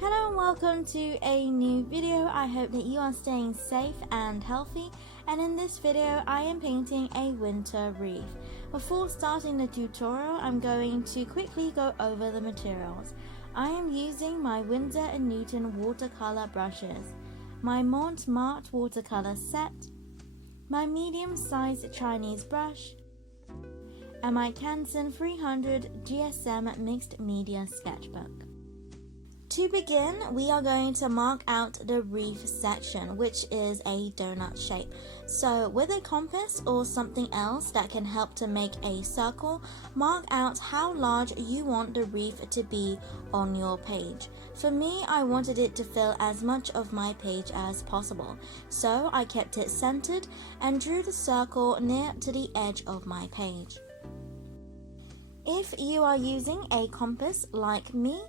Hello and welcome to a new video. I hope that you are staying safe and healthy, and in this video I am painting a winter wreath. Before starting the tutorial, I'm going to quickly go over the materials. I am using my Winsor & Newton watercolor brushes, my Montmartre watercolor set, my medium-sized Chinese brush, and my Canson 300 GSM mixed media sketchbook. To begin, we are going to mark out the wreath section, which is a donut shape. So with a compass or something else that can help to make a circle, mark out how large you want the wreath to be on your page. For me, I wanted it to fill as much of my page as possible, so I kept it centered and drew the circle near to the edge of my page. If you are using a compass like me,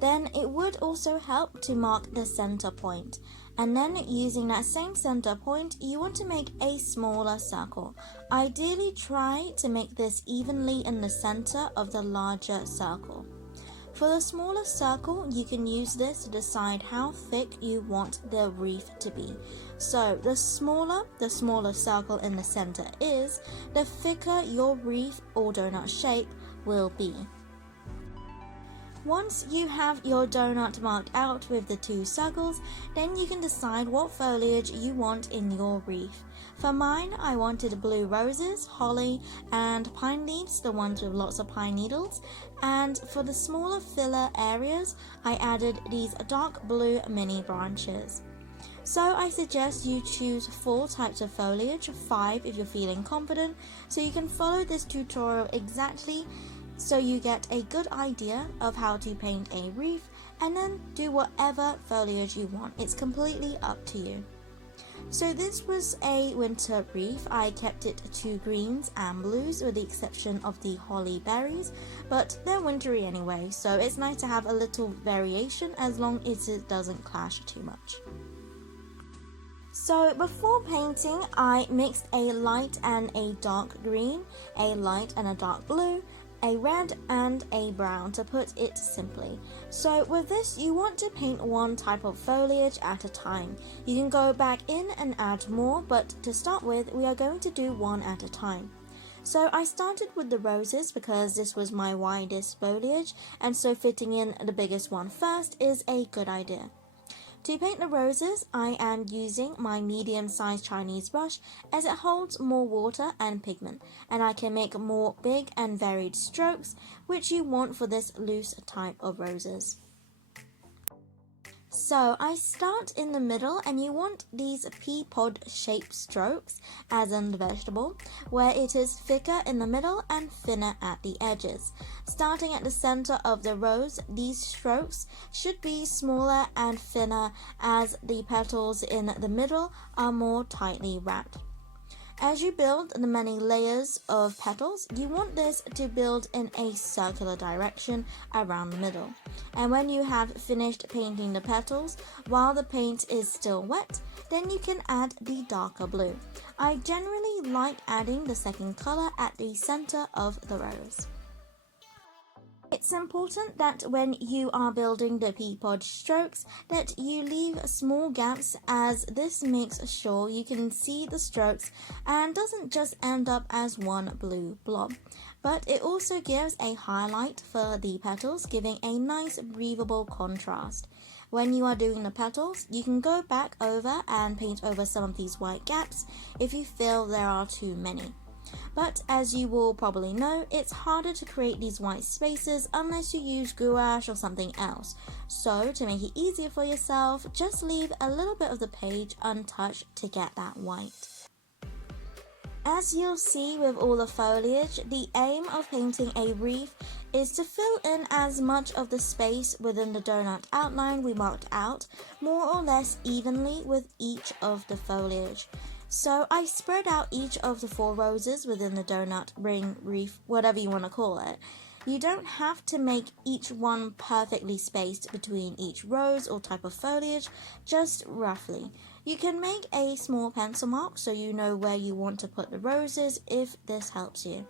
then it would also help to mark the center point, and then using that same center point you want to make a smaller circle. Ideally try to make this evenly in the center of the larger circle. For the smaller circle, you can use this to decide how thick you want the wreath to be. So the smaller circle in the center is, the thicker your wreath or donut shape will be. Once you have your donut marked out with the two circles, then you can decide what foliage you want in your wreath. For mine, I wanted blue roses, holly, and pine leaves, the ones with lots of pine needles. And for the smaller filler areas, I added these dark blue mini branches. So I suggest you choose 4 types of foliage, 5 if you're feeling confident, so you can follow this tutorial exactly so you get a good idea of how to paint a wreath, and then do whatever foliage you want. It's completely up to you. So this was a winter wreath. I kept it to greens and blues with the exception of the holly berries, but they're wintry anyway, so it's nice to have a little variation as long as it doesn't clash too much. So before painting, I mixed a light and a dark green, a light and a dark blue, a red and a brown, to put it simply. So with this, you want to paint one type of foliage at a time. You can go back in and add more, but to start with, we are going to do one at a time. So I started with the roses because this was my widest foliage, and so fitting in the biggest one first is a good idea. To paint the roses, I am using my medium-sized Chinese brush as it holds more water and pigment, and I can make more big and varied strokes, which you want for this loose type of roses. So I start in the middle, and you want these pea pod shaped strokes, as in the vegetable, where it is thicker in the middle and thinner at the edges. Starting at the center of the rose, these strokes should be smaller and thinner as the petals in the middle are more tightly wrapped. As you build the many layers of petals, you want this to build in a circular direction around the middle. And when you have finished painting the petals, while the paint is still wet, then you can add the darker blue. I generally like adding the second color at the center of the rose. It's important that when you are building the pea pod strokes that you leave small gaps, as this makes sure you can see the strokes and doesn't just end up as one blue blob. But it also gives a highlight for the petals, giving a nice breathable contrast. When you are doing the petals, you can go back over and paint over some of these white gaps if you feel there are too many. But as you will probably know, it's harder to create these white spaces unless you use gouache or something else. So to make it easier for yourself, just leave a little bit of the page untouched to get that white. As you'll see with all the foliage, the aim of painting a wreath is to fill in as much of the space within the donut outline we marked out, more or less evenly with each of the foliage. So I spread out each of the 4 roses within the donut, ring, wreath, whatever you want to call it. You don't have to make each one perfectly spaced between each rose or type of foliage, just roughly. You can make a small pencil mark so you know where you want to put the roses if this helps you.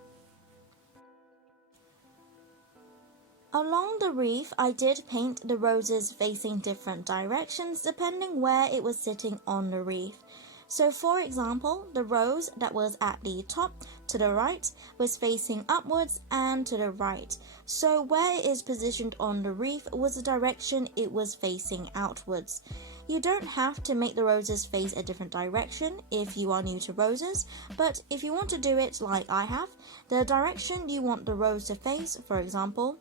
Along the wreath, I did paint the roses facing different directions depending where it was sitting on the wreath. So for example, the rose that was at the top to the right was facing upwards and to the right. So where it is positioned on the wreath was the direction it was facing outwards. You don't have to make the roses face a different direction if you are new to roses, but if you want to do it like I have, the direction you want the rose to face, for example,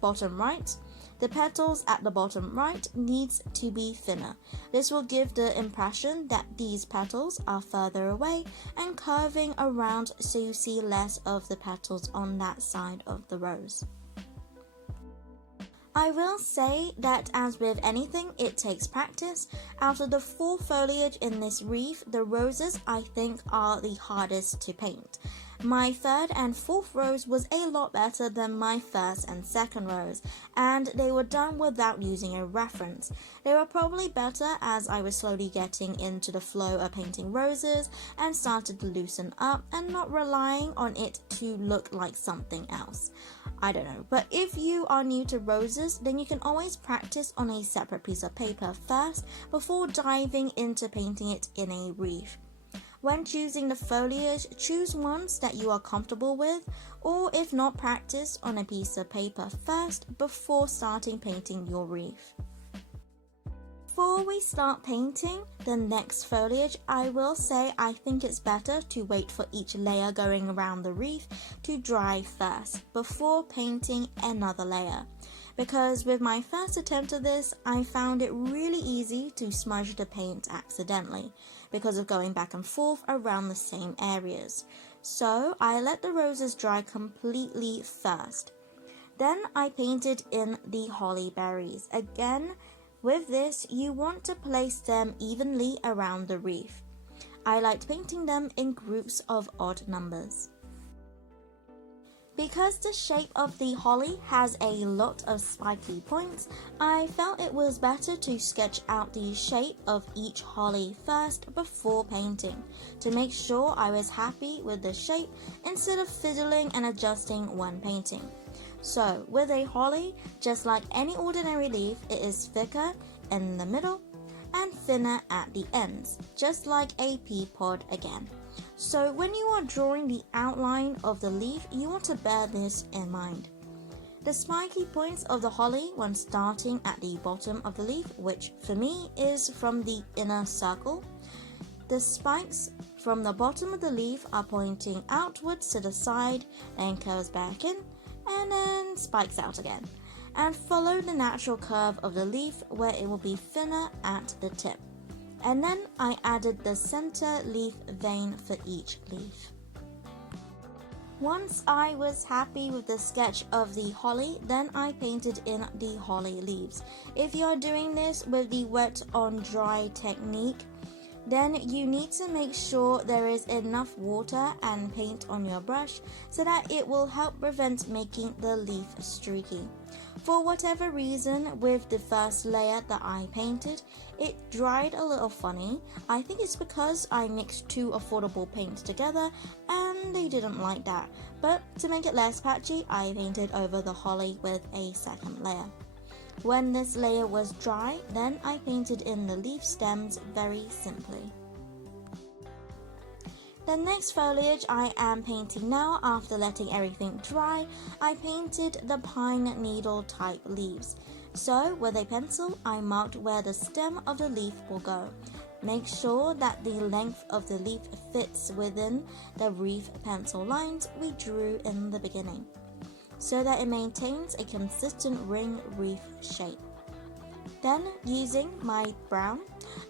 bottom right, the petals at the bottom right needs to be thinner. This will give the impression that these petals are further away and curving around so you see less of the petals on that side of the rose. I will say that as with anything, it takes practice. Out of the 4 foliage in this wreath, the roses I think are the hardest to paint. My 3rd and 4th rose was a lot better than my 1st and 2nd rose, and they were done without using a reference. They were probably better as I was slowly getting into the flow of painting roses and started to loosen up and not relying on it to look like something else. I don't know, but if you are new to roses, then you can always practice on a separate piece of paper first before diving into painting it in a wreath. When choosing the foliage, choose ones that you are comfortable with, or if not, practice on a piece of paper first before starting painting your wreath. Before we start painting the next foliage, I will say I think it's better to wait for each layer going around the wreath to dry first before painting another layer. Because with my first attempt at this, I found it really easy to smudge the paint accidentally because of going back and forth around the same areas. So I let the roses dry completely first. Then I painted in the holly berries. Again, with this, you want to place them evenly around the wreath. I liked painting them in groups of odd numbers. Because the shape of the holly has a lot of spiky points, I felt it was better to sketch out the shape of each holly first before painting, to make sure I was happy with the shape instead of fiddling and adjusting when painting. So, with a holly, just like any ordinary leaf, it is thicker in the middle and thinner at the ends, just like a pea pod again. So when you are drawing the outline of the leaf, you want to bear this in mind. The spiky points of the holly when starting at the bottom of the leaf, which for me is from the inner circle, the spikes from the bottom of the leaf are pointing outwards to the side, then curves back in, and then spikes out again, and follow the natural curve of the leaf where it will be thinner at the tip. And then I added the center leaf vein for each leaf. Once I was happy with the sketch of the holly, then I painted in the holly leaves. If you are doing this with the wet on dry technique, then you need to make sure there is enough water and paint on your brush so that it will help prevent making the leaf streaky. For whatever reason, with the first layer that I painted, it dried a little funny. I think it's because I mixed 2 affordable paints together and they didn't like that. But to make it less patchy, I painted over the holly with a second layer. When this layer was dry, then I painted in the leaf stems very simply. The next foliage I am painting now, after letting everything dry, I painted the pine needle type leaves. So with a pencil, I marked where the stem of the leaf will go. Make sure that the length of the leaf fits within the wreath pencil lines we drew in the beginning, so that it maintains a consistent ring wreath shape. Then, using my brown,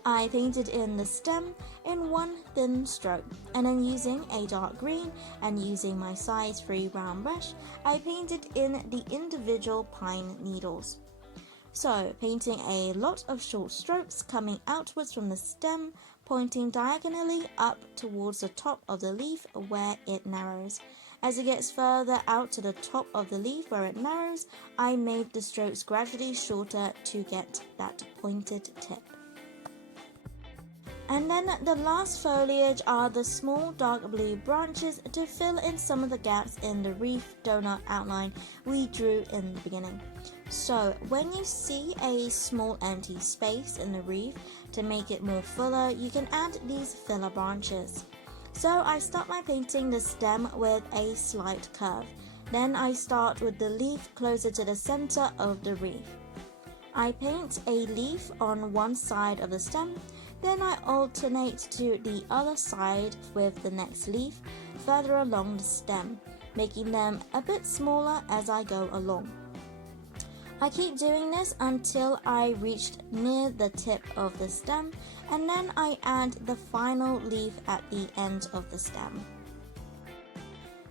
I painted in the stem in one thin stroke, and then using a dark green and using my size 3 round brush, I painted in the individual pine needles. So, painting a lot of short strokes coming outwards from the stem, pointing diagonally up towards the top of the leaf where it narrows. As it gets further out to the top of the leaf where it narrows, I made the strokes gradually shorter to get that pointed tip. And then the last foliage are the small dark blue branches to fill in some of the gaps in the wreath donut outline we drew in the beginning. So when you see a small empty space in the wreath, to make it more fuller, you can add these filler branches. So I start my painting the stem with a slight curve. Then I start with the leaf closer to the center of the wreath. I paint a leaf on one side of the stem, then I alternate to the other side with the next leaf further along the stem, making them a bit smaller as I go along. I keep doing this until I reached near the tip of the stem, and then I add the final leaf at the end of the stem.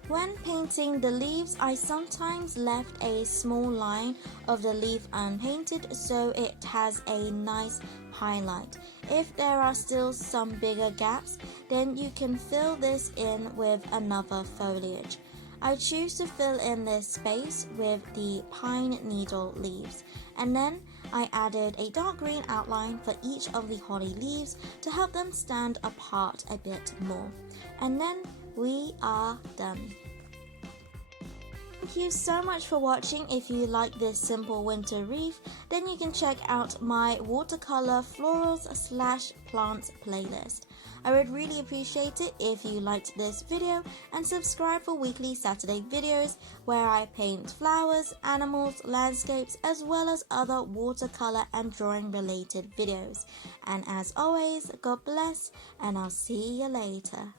When painting the leaves, I sometimes left a small line of the leaf unpainted so it has a nice highlight. If there are still some bigger gaps, then you can fill this in with another foliage. I choose to fill in this space with the pine needle leaves, and then I added a dark green outline for each of the holly leaves to help them stand apart a bit more. And then we are done. Thank you so much for watching. If you like this simple winter wreath, then you can check out my watercolor florals/plants playlist. I would really appreciate it if you liked this video and subscribe for weekly Saturday videos where I paint flowers, animals, landscapes, as well as other watercolor and drawing related videos. And as always, God bless, and I'll see you later.